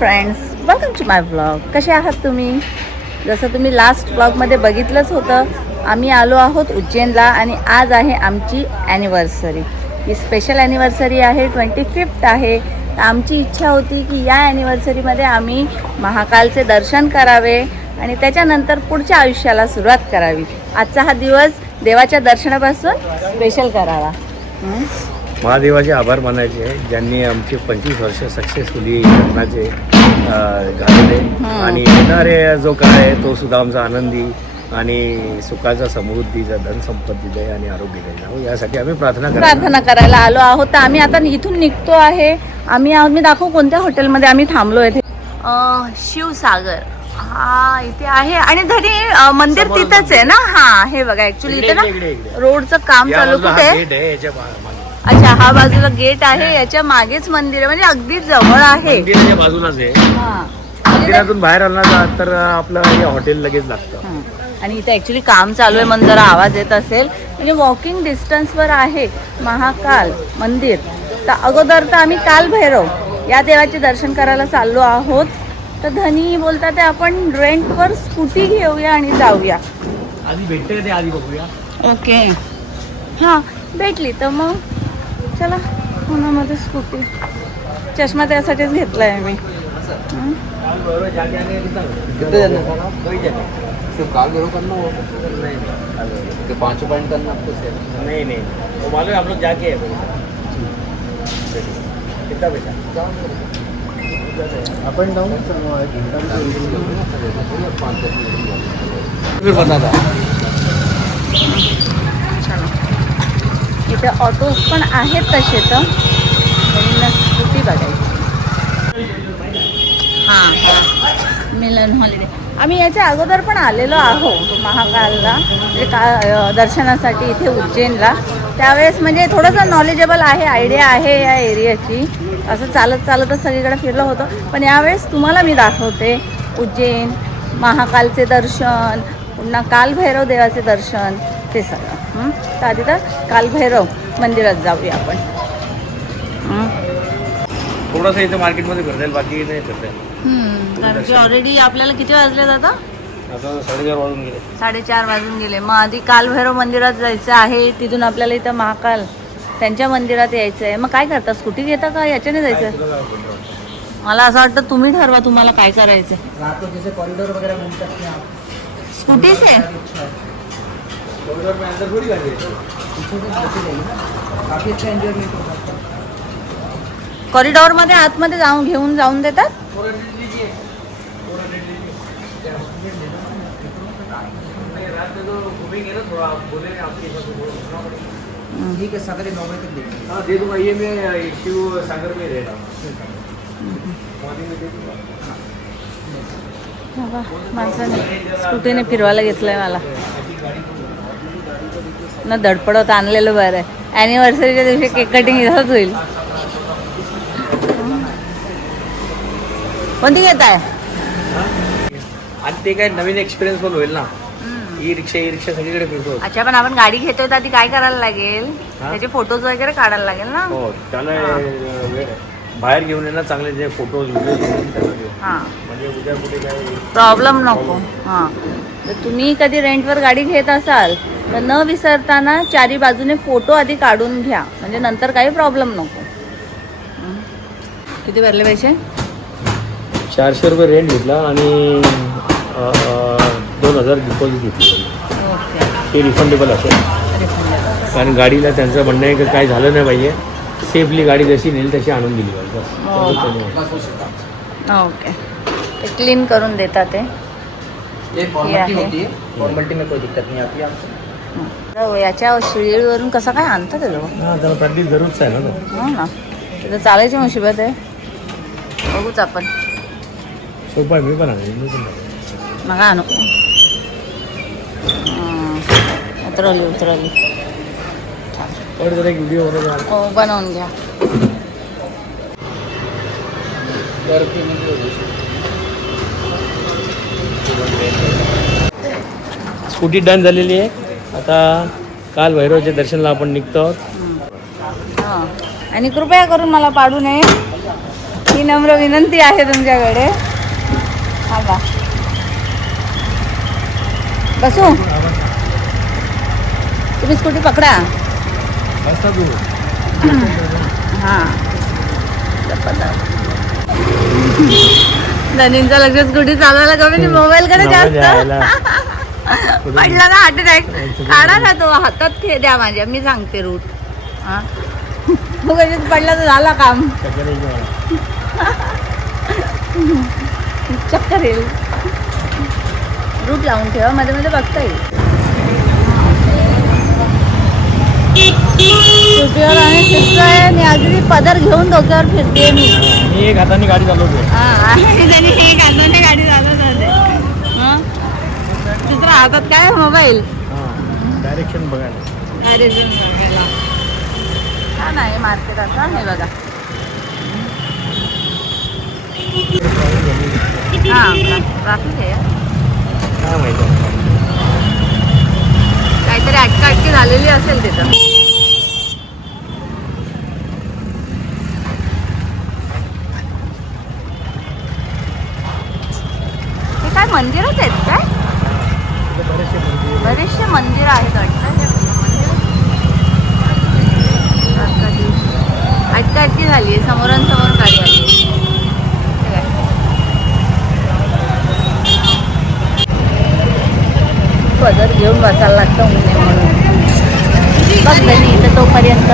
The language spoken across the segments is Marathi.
Friends, welcome to my vlog. कसे आहात तुम्ही? जसं तुम्ही लास्ट व्लॉगमध्ये बघितलंच होतं, आम्ही आलो आहोत उज्जैनला आणि आज आहे आमची ॲनिव्हर्सरी. ही स्पेशल ॲनिव्हर्सरी आहे, 25th आहे. तर आमची इच्छा होती की या ॲनिव्हर्सरीमध्ये आम्ही महाकालचे दर्शन करावे आणि त्याच्यानंतर पुढच्या आयुष्याला सुरुवात करावी. आजचा हा दिवस देवाच्या दर्शनापासून स्पेशल करावा. महादेवाचे आभार मानायचे आहे, ज्यांनी आमचे 25 वर्ष सक्सेसफुली लग्नाचे घालवले आणि येणारे जो काळ आहे तो सुद्धा आमचा आनंदी आणि सुखाचा समृद्धीचा धनसंपत्ती दे आणि आरोग्य दे, यासाठी आम्ही प्रार्थना करायला आलो आहोत. तर आम्ही आता इथून निघतो आहे. आम्ही दाखवू कोणत्या हॉटेलमध्ये आम्ही थांबलो आहे. शिवसागर हा इथे आहे आणि धरी मंदिर तिथंच आहे ना. हा हे बघा, ऍक्च्युली इथे ना रोडचं काम चालू कुठे. अच्छा, हा बाजूला गेट आहे, याच्या मागेच मंदिर आहे, म्हणजे अगदी जवळ आहे. मंदिराच्या बाजूलाच आहे. मंदिरातून बाहेर आला तर आपलं हे हॉटेल लगेच लागतं. आणि इथे ऍक्च्युली काम चालू आहे म्हणून जरा आवाज येत असेल. म्हणजे वॉकिंग डिस्टन्सवर आहे महाकाल मंदिर. तर अगोदर तर आम्ही काल भैरव या देवाचे दर्शन करायला चाललो आहोत. तर धनी बोलतात ते आपण रेंटवर स्कूटी घेऊया आणि जाऊया. आधी भेटते ते आधी बघूया. ओके, हां भेटली तर मग चला. पुण्यामध्ये स्कूटी, चष्मा त्यासाठीच घेतला आहे मी. पाँच पॉइंट करना आपको नहीं वो मालूम आप लोग जाके कितना बेटा अपन डाउन फिर बता था. इथे ऑटोज पण आहेत तसे, तर स्कूटी बघायची. हां मिलन हॉलिडे. आम्ही याच्या अगोदर पण आलेलो आहोत महाकालला, म्हणजे दर्शनासाठी इथे उज्जैनला. त्यावेळेस म्हणजे थोडंसं नॉलेजेबल आहे, आयडिया आहे या एरियाची. असं चालतच सगळीकडे फिरलं होतं. पण यावेळेस तुम्हाला मी दाखवते उज्जैन, महाकालचे दर्शन, पुन्हा कालभैरव देवाचे दर्शन, ते सगळं. तर आधी तर कालभैरव मंदिरात जाऊया आपण. थोडंसं इथं मार्केटमध्ये फिरता येईल, बाकी नाही फिरता येईल. कारण की ऑलरेडी आपल्याला किती वाजले आता? 4:30 वाजून गेले. 4:30 वाजून गेले. मग आधी कालभैरव मंदिरात जायचं आहे. तिथून आपल्याला इथं महाकाल त्यांच्या मंदिरात यायचं आहे. मग काय करता, स्कूटी घेता का याच्याने जायचं? मला असं वाटतं तुम्ही ठरवा तुम्हाला काय करायचं. स्कूटी से कॉरिडॉर मध्ये आतमध्ये घेऊन जाऊन देतात. ठीक है, सागर 9 बजे तक देंगे. हाँ दे दूंगा. ये मैं शिव सागर में रह रहा हूँ. मॉर्निंग में दे दूंगा. माणसाने स्कूटीने फिरवायला घेतलंय मला. न धडपडत आणलेलं बरं आहे. ॲनिव्हर्सरीच्या दिवशी केक कटिंग इथंच होईल. कोणती घेत आहे? आणि ते काय नवीन एक्सपिरियन्स पण होईल ना. ई रिक्षा सगळीकडे फिरतो. अच्छा, पण आपण गाडी घेतोय तर आधी काय करायला लागेल? त्याचे फोटोज वगैरे काढायला लागेल ना. हो, त्याला बाहेर घेऊन येणार चांगले जे फोटोज म्हणजे उद्या कुठे काय प्रॉब्लेम नको. हां, तर तुम्ही कधी रेंटवर गाडी घेत असाल तर न विसरताना चारी बाजूने फोटो आधी काढून घ्या, म्हणजे नंतर काही प्रॉब्लेम नको. किती भरले पैसे? 400 रुपये रेंट घेतला आणि 2000 डिपॉझिट घेतली. ते रिफंडेबल असेल, कारण गाडीला त्यांचं म्हणणं आहे की काय झालं नाही पाहिजे, सेफली गाडी जशी नेली तशी आणून दिली पाहिजे. ओके, ते क्लीन करून देतात ते. याच्या शिळीवरून कसं काय आणतात ते लोक? त्याला प्रॅक्टिस जरूरच आहे ना. हो ना, तिथं चालायची मुशिबत आहे. बघूच आपण. सोपं आहे, मी पण आहे. मग आणू. उतरवली एक व्हिडिओ बनवून घ्या. स्कूटी डन झालेली आहे. आता कालभैरवच्या दर्शनाला आपण निघतो. आणि कृपया करून मला पाडू नये. ही नम्र विनंती आहे तुमच्याकडे. थांबा बसू, तुम्ही स्कूटी पकडा. हां धनींचा लक्ष स्कूटी चालवायला कमी नाही, मोबाईलकडे जास्त. पडला ना हार्ट अटॅक. काढा ना तो, हातात द्या माझ्या, मी सांगते रूट. हां कधीच पडला तर झाला काम. चक्कर येईल. रूट लावून ठेवा, मध्ये मध्ये बघता येईल. स्कूटीवर आणि फिरतोय आणि अगदी पदर घेऊन डोक्यावर फिरते मी. एक हाताने गाडी चालवतो. त्यांनी एक हाताने गाडी चालवत होते. दुसऱ्या हातात काय मोबाईल. डायरेक्शन बघायला. डायरेक्शन बघायला छान आहे मार्केट आता. हे बघा ट्रॅफिक आहे. काय माहिती काहीतरी अटकाटकी झालेली असेल तिथं. हे काय मंदिरच आहेत काय? बरेचसे मंदिर आहेत वाटतं. अटकाटकी झाली आहे, समोरांसमोर गाडी आली. पदर घेऊन बसायला लागतं उन्हे म्हणून. बघ नाही इथं तोपर्यंत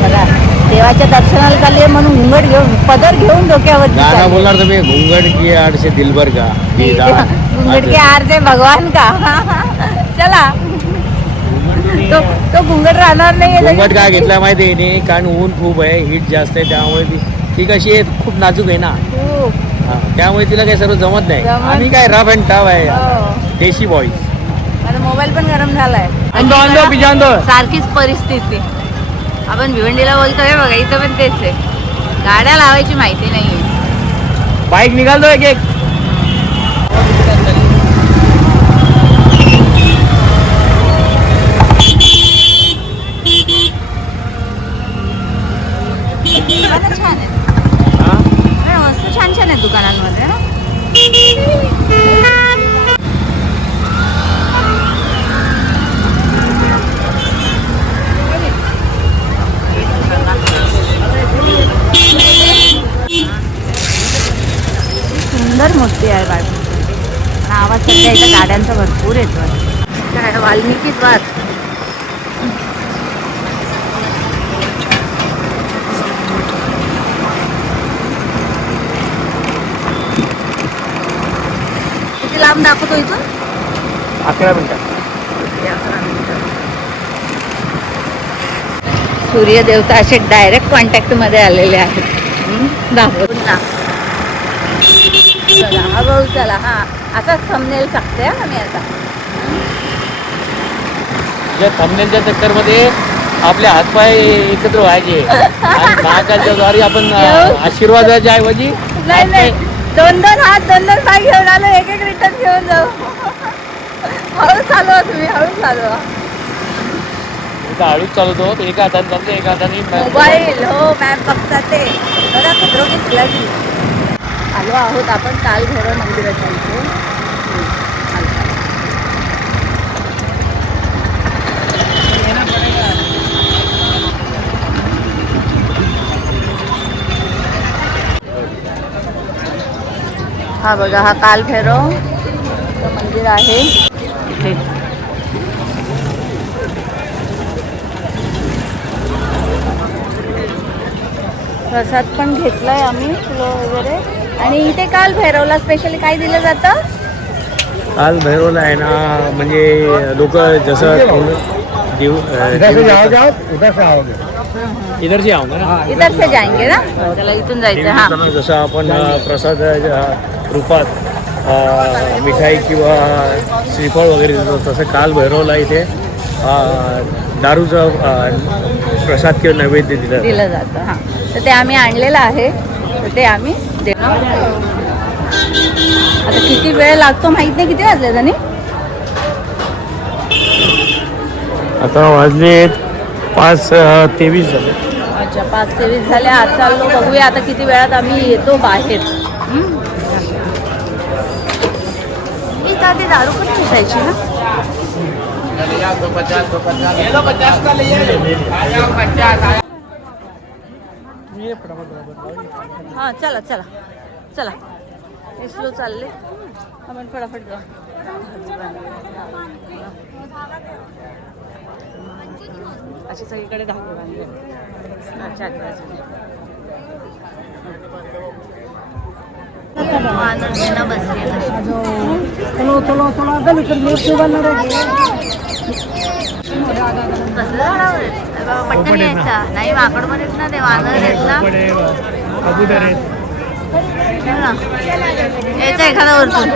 बघा देवाच्या दर्शनाला चालले म्हणून घुंगट घेऊन पदर घेऊन डोक्यावरती गाना बोलणार तुम्ही. घुंगट की आड से दिलबर का. घुंगट के आर से भगवान का. चला तो घुंगट राहणार नाही. घुंगट काय घेतला माहिती आहे नाही, कारण ऊन खूप आहे, हीट जास्त आहे, त्यामुळे ती कशी आहे खूप नाजूक आहे ना. त्यामुळे तिला काही सर्व जमत नाही. आम्ही काय रफ अँड टफ आहे, देशी बॉईज. माझा मोबाईल पण गरम झालाय. सारखीच परिस्थिती. आपण भिवंडीला बोलतोय बघा, इथं पण तेच आहे. गाड्या लावायची माहिती नाहीये. बाईक निघालतो एक एक. छान आहे. मस्त छान छान आहे दुकानांमध्ये ना. सुंदर मूर्ती आहे बाजू. आवाज सध्या इथं गाड्यांचा भरपूर येतो. वाल्मिकीच वाद. किती लांब दाखवतो इथून? 11 मिनिटं. सूर्यदेवता असे डायरेक्ट कॉन्टॅक्ट मध्ये आलेले आहेत. दाखवून ना हा भाऊ. चला हा असाच थंबनेल सांगते मी आता. थंबनेलच्या चक्करमध्ये आपले हातपाय एकत्र व्हायचे आणि महाकालच्या द्वारे आपण आशीर्वादाच्या ऐवजी नाही दोन दोन हात दोन दोन पाय घेऊन आलो. एक एक रिटर्न घेऊन जाऊ. हळूच चालवा तुम्ही, हळूच चालवा. हळूच चालवतो. एका हाताने चालतो, एका हाताने मोबाईल. हो मॅप बघता ते बघा खतरोगीच लगी. आलो आहोत आपण काल भैरव मंदिराच्या इथे. हा बघा हा काल भैरव मंदिर आहे इथे. प्रसाद पण घेतलाय आम्ही, फुलं वगैरे. आणि इथे काल भैरवला स्पेशली काय दिलं जातं? काल भैरवला आहे ना, म्हणजे लोक जसं इधर से आओगे ना, इधर से जाएंगे ना. चला इथून जायचं. हा जसं आपण प्रसाद रूपात मिठाई किंवा श्रीफळ वगैरे देतो, तसं काल भैरवला इथे दारूचा प्रसाद किंवा नैवेद्य दिलं जातं. हां तर ते आम्ही आणलेलं आहे, तर ते आम्ही देणार. आता किती वेळ लागतो माहित नाही. किती वाजले त्यांनी? आता वाजले 5:23 झाले. अच्छा 5:23 झाले. आज चाललो, बघूया आता किती वेळात आम्ही येतो बाहेर. इथं आधी दारू पण भेटायची ना. हां चला चला चला. हे स्लो चालले, आपण फटाफट जाऊ. अशी सगळीकडे धावतो बांधले. पटकन यायचा नाही. माकड पण येत ना, ते वानर येत ना. यायचा एखादा वरतून.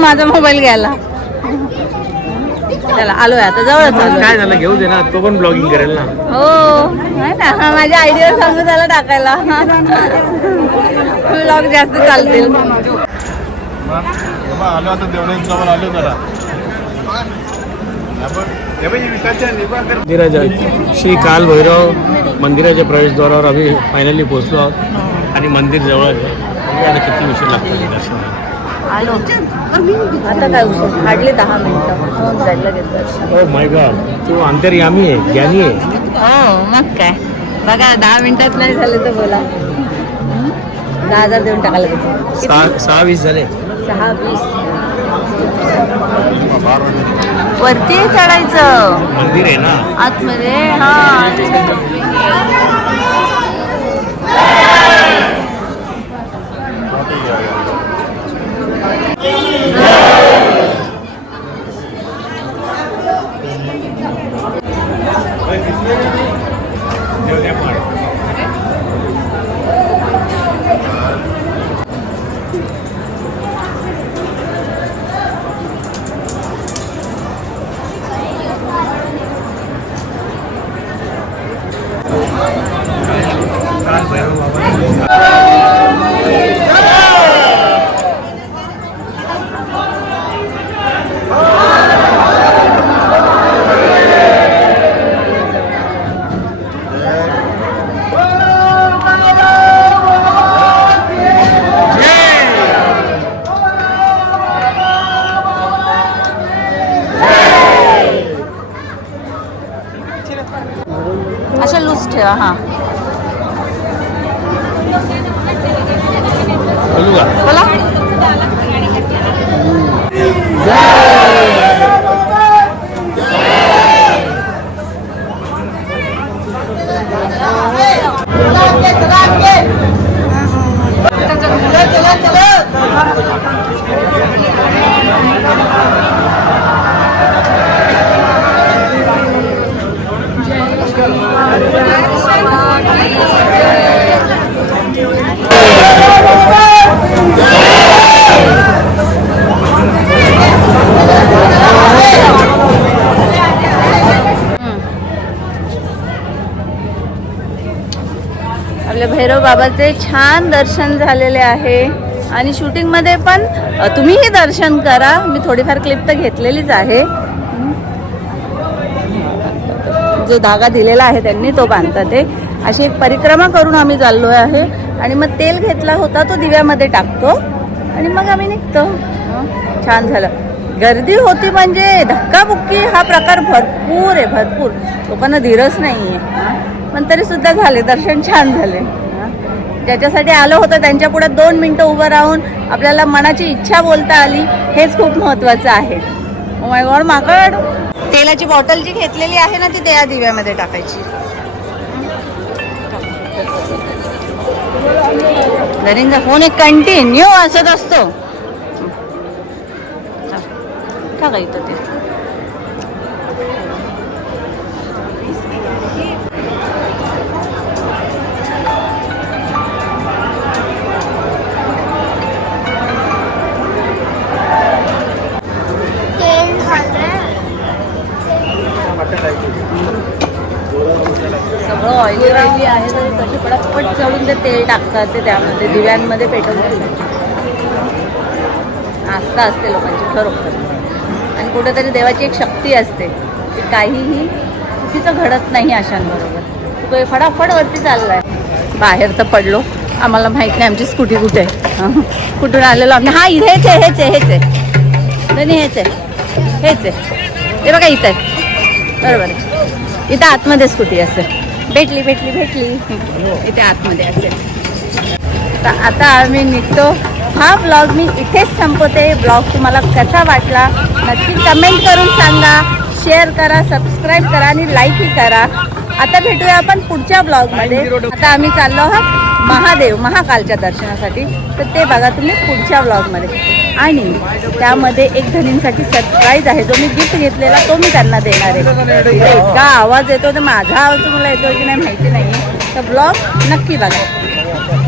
माझा मोबाईल घ्यायला. चला आलोय आता, जवळच आलो. काय झालं, घेऊ दे ना, तो पण ब्लॉगिंग करेल ना. हो आहे ना, माझ्या आयडिया सांगू त्याला टाकायला. ब्लॉग जास्त चालतील. आलो आता देवळात आलो जरा. मंदिराच्या श्री काल भैरव मंदिराच्या प्रवेशद्वारावर आम्ही फायनली पोहोचलो आहोत आणि मंदिर जवळ आहे. आता किती उशीर लागतो दर्शनाला. आलो आता, काय उशीर, हार्डली 10 मिनिटं होऊन जाईल लगेच दर्शन. ओ माय गॉड, तू अंतर्यामी आहे, ज्ञानी आहे. हो मग काय, बघा 10 मिनिटात नाही झाले तर बोला. 10,000 देऊन टाकायला लगेच. 6:20 झाले. 6:20 वरती चढायचं. मंदिर आहे ना आतमध्ये. हा अशा लूज ठेवा. हा बोलू का? बोला. आपल्या भैरव बाबाचे छान दर्शन झालेले आहे. आणि शूटिंगमध्ये पण तुम्हीही दर्शन करा. मी थोडीफार क्लिप तर घेतलेलीच आहे. जो धागा दिलेला आहे त्यांनी तो बांधतात. ते अशी एक परिक्रमा करून आम्ही चाललो आहे. आणि मग तेल घेतला होता तो दिव्यामध्ये टाकतो आणि मग आम्ही निघतो. छान झालं. गर्दी होती म्हणजे धक्काबुक्की हा प्रकार भरपूर आहे, भरपूर. लोकांना धीरच नाही आहे. पण तरी सुद्धा झाले, दर्शन छान झाले. ज्याच्यासाठी आलो होतं त्यांच्या पुढे 2 मिनटं उभं राहून आपल्याला मनाची इच्छा बोलता आली, हेच खूप महत्त्वाचं आहे. ओ माय गॉड, माकड. तेलाची बॉटल जी घेतलेली आहे ना ती त्या दिव्यामध्ये टाकायची. दरींचा फोन एक कंटिन्यू असत असतो. टाका इथं ते. सगळं ऑइली ऑइली आहे तरी कशी पटापट चढून ते तेल टाकतात. ते त्यामध्ये दिव्यांमध्ये पेटवून आस्था असते लोकांची खरोखर. आणि कुठेतरी देवाची एक शक्ती असते की काहीही चुकीचं घडत नाही अशांबरोबर. तो फटाफट वरती चाललाय. बाहेर तर पडलो, आम्हाला माहित नाही आमची स्कूटी कुठे आहे. कुठून आलेलो आम्ही. हा हेच आहे हेच आहे हेच आहे नाही हेच आहे हेच आहे. हे बघा इथं आहे बरोबर आहे. इथं आतमध्ये स्कूटी असेल. भेटली भेटली भेटली इथे आतमध्ये असेल. तर आता आम्ही निघतो. हा ब्लॉग मी इथेच संपवते. ब्लॉग तुम्हाला कसा वाटला नक्की कमेंट करून सांगा. शेअर करा, सबस्क्राईब करा आणि लाईकही करा. आता भेटूया आपण पुढच्या ब्लॉगमध्ये. आता आम्ही चाललो आहोत महादेव महाकालच्या दर्शनासाठी. तर ते बघा तुम्ही पुढच्या ब्लॉगमध्ये. आणि त्यामध्ये एक धनींसाठी सरप्राईज आहे. जो मी गिफ्ट घेतलेला तो मी त्यांना देणार आहे. इतका आवाज येतो तर माझा आवाज तुम्हाला येतो की नाही माहिती नाही. तर ब्लॉग नक्की बघा.